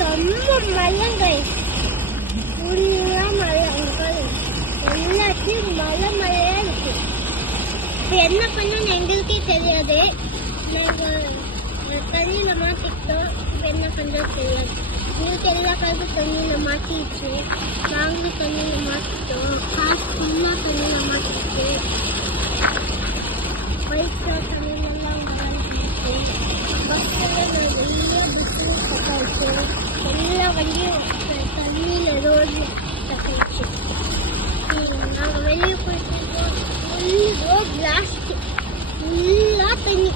செம்ம மலைங்க, ஃபுல்லா மலை. எல்லாத்தையும் மலையா இருக்கு. இப்போ என்ன பண்ணணும்னு எங்களுக்கே தெரியாது. நாங்கள் தண்ணியில் மாட்டிக்கிட்டோம். இப்போ என்ன பண்ணுறது தெரியாது. உங்களுக்கு எல்லா காலத்தும் தண்ணியில் மாட்டிடுச்சு. நாங்களும் தண்ணியில் மாட்டிக்கிட்டோம். காசு ஃபுல்லாக தண்ணியில் மாட்டிக்கிட்டு பைக்கில் தண்ணியிலலாம் வளர்ந்துச்சு. பஸ்ஸில் நிறைய பிஸ்னஸ் கட்டாச்சு. எல்லா வண்டியும் தண்ணியில் ரோடு கட்டாச்சு. நாங்கள் வெளியே போயிட்டு ரோட் லாஸ்ட் ஃபுல்லாக தண்ணி.